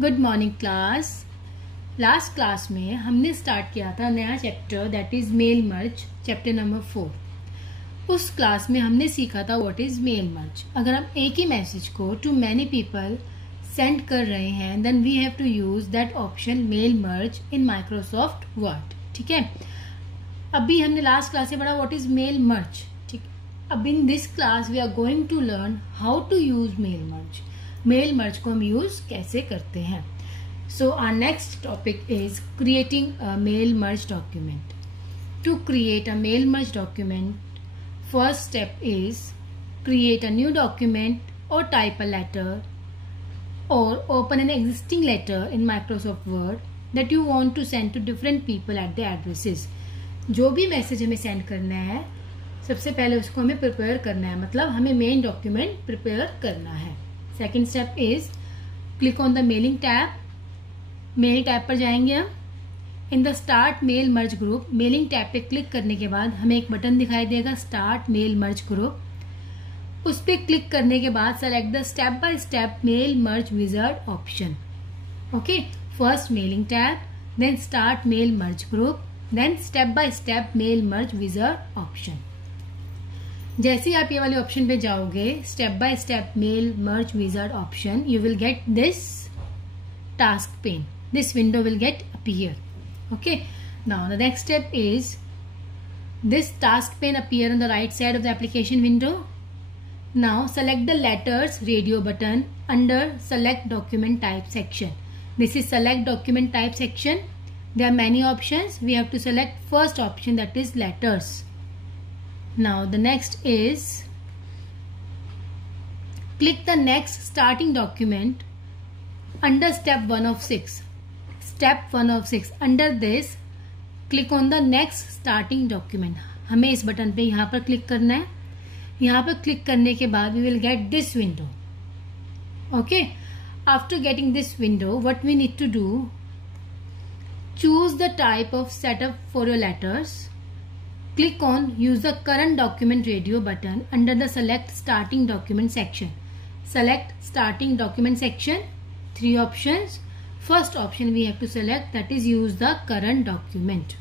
Good morning class. Last class में हमने start किया था नया chapter that is mail merge, chapter number 4। उस क्लास में हमने सीखा था व्हाट इज मेल मर्ज। अगर हम एक ही मैसेज को टू मैनी पीपल सेंड कर रहे हैं then we have to use that option mail merge in Microsoft Word. ठीक है, अभी हमने लास्ट क्लास में पढ़ा व्हाट इज मेल मर्ज। ठीक, अब in this class we are going to learn how to use mail merge. Mail merge को हम यूज कैसे करते हैं। So our next topic is creating a mail merge document. To create a mail merge document, first step is create a new document और type a letter or open an existing letter in Microsoft Word that you want to send to different people at their addresses। जो भी मैसेज हमें सेंड करना है सबसे पहले उसको हमें प्रिपेयर करना है, मतलब हमें मेन डॉक्यूमेंट प्रिपेयर करना है। Second step is click on the mailing tab. Mail tab पर जाएंगे हम। In the start mail merge group, mailing tab पे क्लिक करने के बाद हमें एक बटन दिखाई देगा स्टार्ट मेल मर्ज ग्रुप। उस पर क्लिक करने के बाद select the step by step mail merge wizard option. Okay, first mailing tab, then start mail merge group, then step by step mail merge wizard option. जैसे ही आप ये वाले ऑप्शन पे जाओगे, step by step mail merge wizard option, you will get this task pane, this window will get appear. Okay, now the next step is this task pane appear on the right side of the application window. Now select the letters radio button under select document type section. This is select document type section. There are many options. We have to select first option, that is letters. Now the next is click the next starting document under step 1 of 6. Step 1 of 6. Under this click on the next starting document. हमें इस बटन पे यहाँ पर क्लिक करना है। यहाँ पर क्लिक करने के बाद we will get this window. Okay, after getting this window what we need to do, choose the type of setup for your letters, click on use the current document radio button under the select starting document section. Select starting document section, 3 options. First option we have to select, that is use the current document.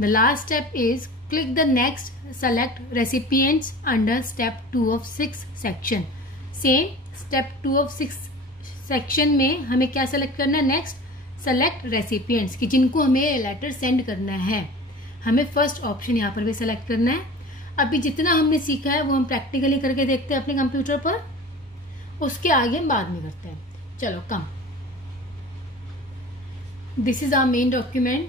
The last step is click the next select recipients under step 2 of 6 section। same step 2 of 6 section में हमें क्या select करना है, next select recipients कि जिनको हमें letter send करना है। हमें फर्स्ट ऑप्शन यहाँ पर भी select करना है। अभी जितना हमने सीखा है वो हम प्रैक्टिकली करके देखते हैं अपने कंप्यूटर पर, उसके आगे हम बाद में करते हैं। चलो come, this is our main document,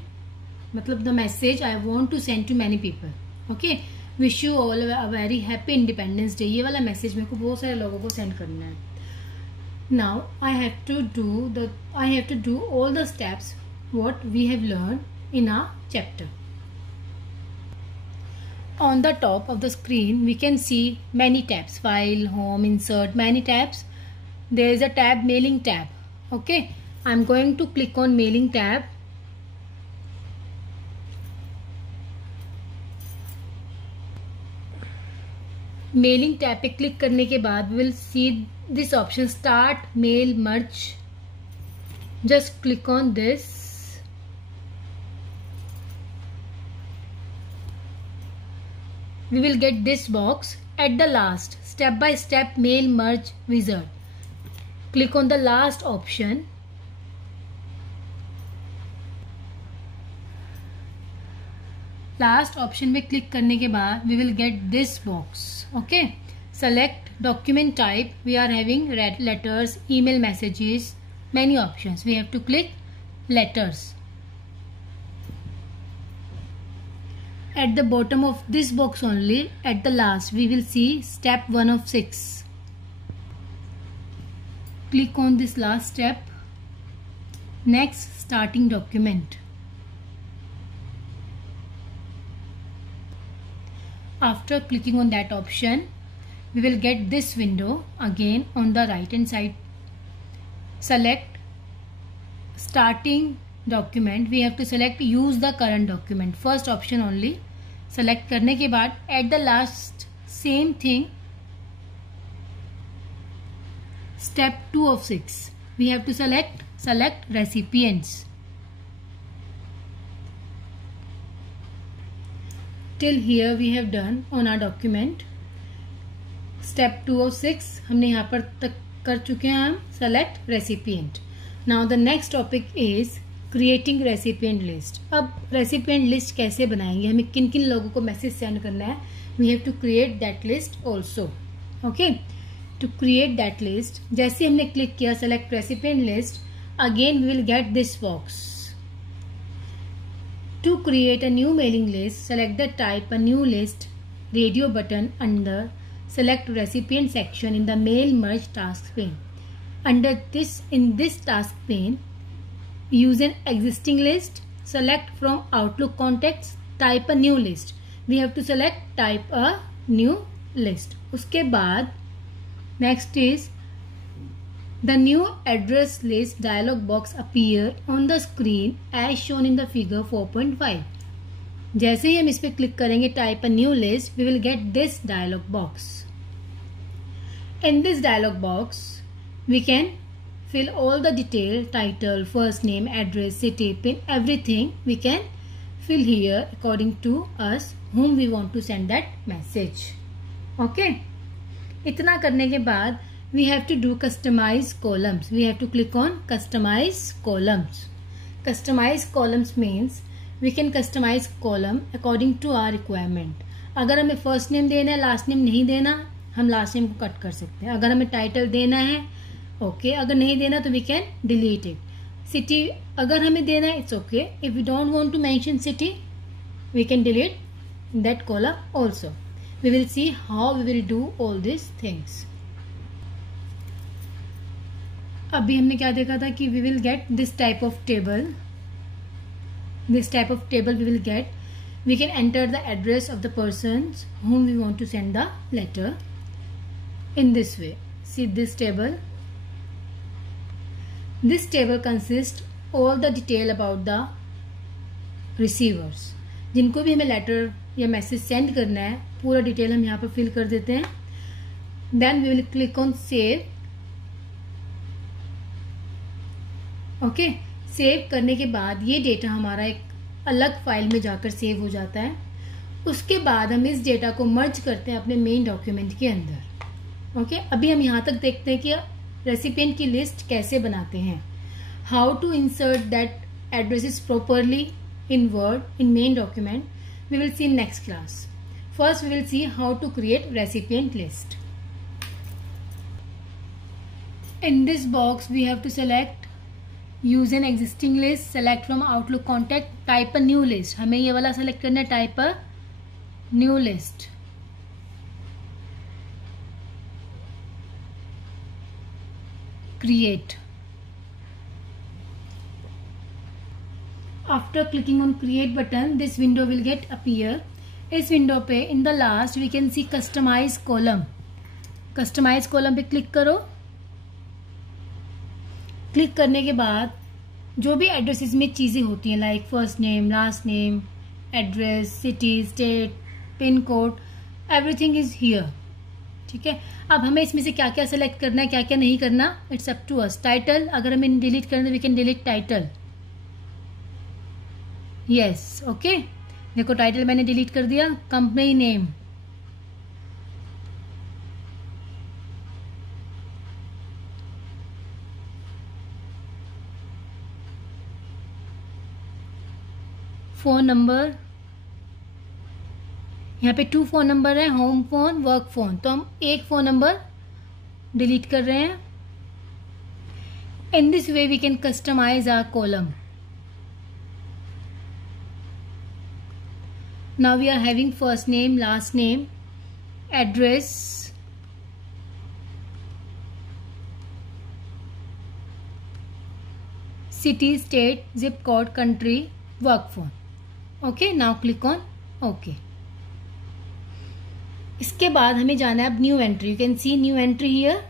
मतलब the message I want to send to many people. Okay, wish you all a very happy Independence Day. ये वाला मैसेज मेरे को बहुत सारे लोगों को सेंड करना है। Now I have to do all the steps what we have learn in our chapter. On the top of the screen we can see many tabs, file, home, insert, many tabs. There is a tab mailing tab. Okay, I am going to click on mailing tab. Mailing tab पे click करने के बाद will see this option start mail merge. Just click on this. We will get this box at the last, step by step mail merge wizard. Click on the last option. Last option में click करने के बाद we will get this box. Okay, select document type, we are having letters, email messages, many options. We have to click letters. At the bottom of this box only, at the last we will see step 1 of 6। Click on this last step, next starting document. After clicking on that option, we will get this window again on the right hand side. Select starting document. We have to select use the current document. First option only. Select करने के बाद at the last same thing, step 2 of 6. We have to select select recipients. Till here we have done on our document. Step 206 हमने यहाँ पर तक कर चुके हैं हम. Select recipient. Now the next topic is creating recipient list. अब recipient list कैसे बनाएंगे, हमें किन किन लोगों को मैसेज सेंड करना है. We have to create that list also. Okay. To create that list, जैसे हमने क्लिक किया select recipient list, again we will get this box. To create a new mailing list, select the type a new list radio button under select recipient section in the mail merge task pane. Under this, in this task pane, use an existing list, select from Outlook contacts, type a new list. We have to select type a new list. उसके बाद next is the new address list dialog box appear on the screen as shown in the figure 4.5. जैसे ही हम इस पे क्लिक करेंगे type a new list, we will get this dialog box. In this dialog box, we can fill all the detail, title, first name, address, city, pin, everything we can fill here according to us whom we want to send that message. Okay. इतना करने के बाद we have to do customize columns. We have to click on customize columns. Customize columns means we can customize column according to our requirement. अगर हमें first name देना है, last name नहीं देना, हम last name को कट कर सकते हैं. अगर हमें title देना है, okay. अगर नहीं देना तो we can delete it. City अगर हमें देना है, it's okay. If we don't want to mention city, we can delete that column also. We will see how we will do all these things. अभी हमने क्या देखा था कि we will get this type of table. This type of table we will get. We can enter the address of the persons whom we want to send the letter in this way. See this table. This table consists all the detail about the receivers. जिनको भी हमें लेटर या message send करना है, पूरा डिटेल हम यहाँ पर फिल कर देते हैं. Then we will click on save. Okay. Save करने के बाद ये डेटा हमारा एक अलग फाइल में जाकर सेव हो जाता है. उसके बाद हम इस डेटा को मर्ज करते हैं अपने मेन डॉक्यूमेंट के अंदर. ओके. अभी हम यहाँ तक देखते हैं कि रेसिपिएंट की लिस्ट कैसे बनाते हैं. How to insert that addresses properly in Word in main document we will see in next class. First we will see how to create recipient list. In this box we have to select use an existing list, select from Outlook contact, type a new list. हमें ये वाला select करना है, type a new list. Create. After clicking on create button, this window will get appear. इस विंडो पे in the last we can see customize column. Customize column पे क्लिक करो. क्लिक करने के बाद जो भी एड्रेसेस में चीज़ें होती हैं like first name, last name, address, city, state, pin code, everything is here. ठीक है. अब हमें इसमें से क्या क्या सेलेक्ट करना है, क्या क्या नहीं करना, it's up to us. Title अगर हमें डिलीट करना है we can delete title. Yes. Okay. देखो टाइटल मैंने डिलीट कर दिया. कंपनी नेम, फोन नंबर, यहाँ पे 2 फोन नंबर है, होम फोन, वर्क फोन, तो हम एक फोन नंबर डिलीट कर रहे हैं. In this way we can customize our column. Now we are having first name, last name, address, city, state, zip code, country, work phone. Okay, now click on OK. इसके बाद हमें जाना है अब new entry. You can C new entry here.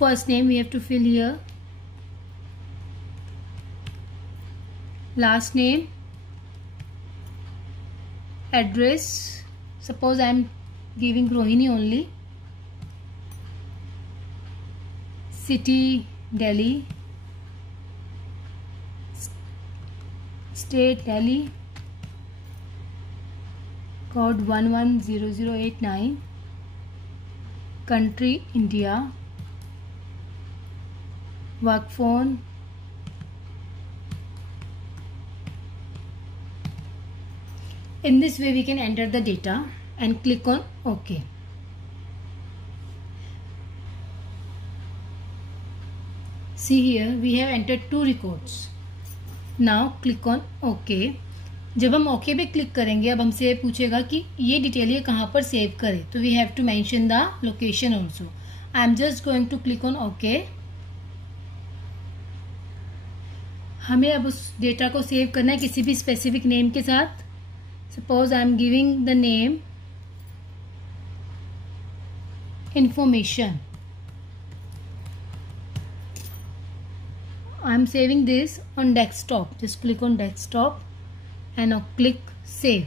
First name we have to fill here. Last name, address, suppose I am giving Rohini only, city Delhi, state Delhi, code 110089, country India, work phone, in this way we can enter the data and click on OK. See here we have entered 2 records. Now click on OK. जब हम OK पे क्लिक करेंगे अब हमसे पूछेगा कि ये डिटेल ये कहाँ पर सेव करें, तो we have to mention the location also. I am just going to click on OK. हमें अब उस डेटा को सेव करना है किसी भी स्पेसिफिक नेम के साथ. Suppose I am giving the name information. I am saving this on desktop. Just click on desktop and now click save.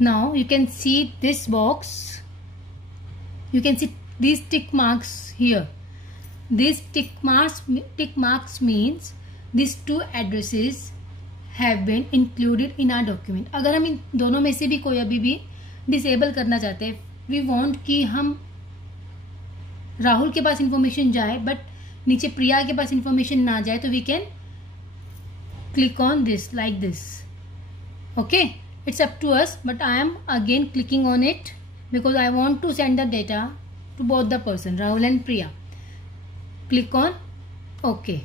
Now you can see this box. You can see these tick marks here. These tick marks means these 2 addresses have been included in our document. अगर हम इन दोनों में से भी कोई अभी भी डिसेबल करना चाहते हैं, we want कि हम राहुल के पास इंफॉर्मेशन जाए बट नीचे प्रिया के पास इंफॉर्मेशन ना जाए, तो we can click on this like this. Okay, it's up to us but I am again clicking on it because I want to send the data to both the person Rahul and Priya. Click on okay.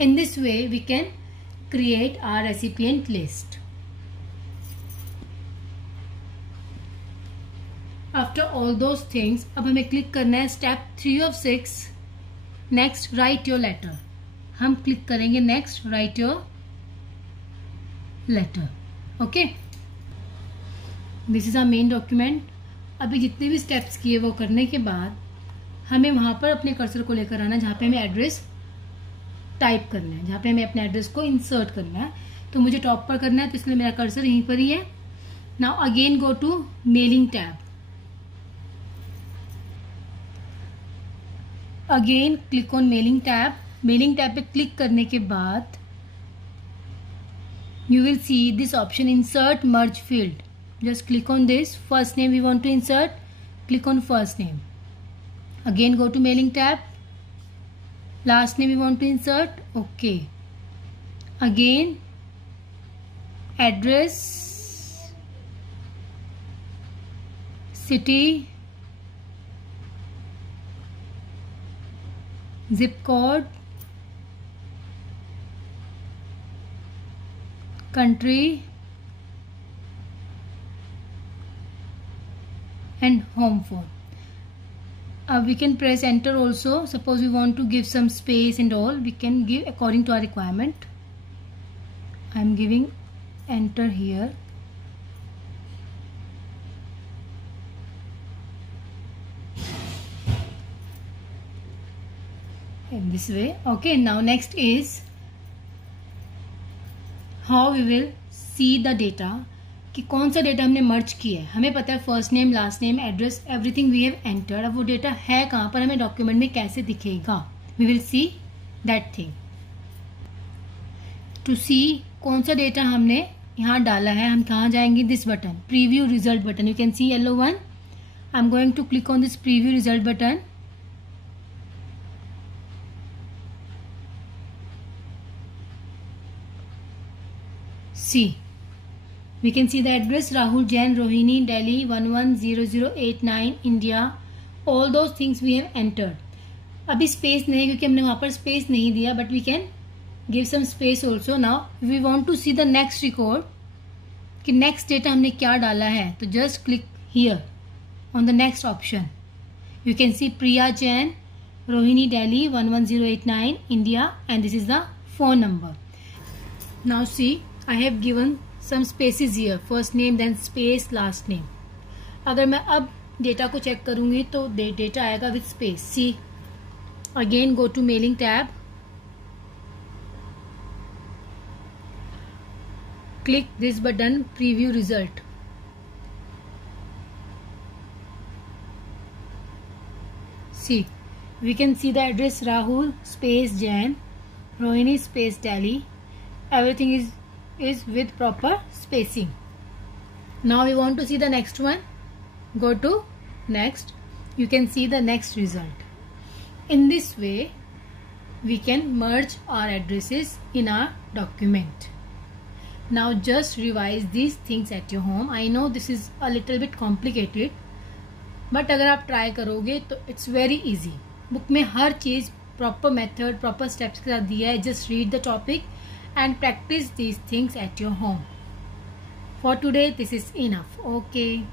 In this way we can create our recipient list. After all those things, अब हमें click करना है step 3 of 6. Next write your letter. हम click करेंगे next write your letter. Okay, this is our main document. अभी जितने भी स्टेप्स किए वो करने के बाद हमें वहां पर अपने कर्सर को लेकर आना जहाँ पे हमें एड्रेस टाइप करना है, जहाँ पे हमें अपने एड्रेस को इंसर्ट करना है. तो मुझे टॉप पर करना है, तो इसलिए मेरा कर्सर यहीं पर ही है. Now again go to mailing tab. Again click on mailing tab. Mailing tab पे क्लिक करने के बाद you will see this option insert merge field. Just click on this. First name we want to insert, click on first name. Again go to mailing tab. Last name we want to insert. Okay. Again, address, city, zip code, country, and home phone. We can press enter also. Suppose we want to give some space and all, we can give according to our requirement. I am giving enter here. In this way. Okay, now next is how we will see the data. कि कौन सा डेटा हमने मर्ज किया है. हमें पता है first name, last name, address, everything we have entered. अब वो डेटा है कहाँ पर, हमें डॉक्यूमेंट में कैसे दिखेगा, we will see that thing. To see कौन सा डेटा हमने यहाँ डाला है, हम कहाँ जाएंगे, this button preview result button. You can see yellow one. I am going to click on this preview result button. See, we can see the address Rahul Jain, Rohini, Delhi 110089, India. All those things we have entered. अभी space नहीं क्योंकि हमने वहां पर space नहीं दिया, but we can give some space also. Now we want to see the next record कि next data हमने क्या डाला है, तो just click here on the next option. You can see Priya Jain, Rohini Delhi 11089, India, and this is the phone number. Now see, I have given some spaces here, first name then space last name. अगर मैं अब डेटा को चेक करूंगी तो data आएगा with space. See, again go to mailing tab. Click this button preview result. See, we can see the address Rahul space Jain, Rohini space Delhi. Everything is with proper spacing. Now we want to see the next one. Go to next. You can see the next result. In this way, we can merge our addresses in our document. Now just revise these things at your home. I know this is a little bit complicated, but अगर आप try करोगे तो it's very easy. Book में हर चीज़ proper method, proper steps के साथ दिया है. Just read the topic and practice these things at your home. For today, this is enough. Okay.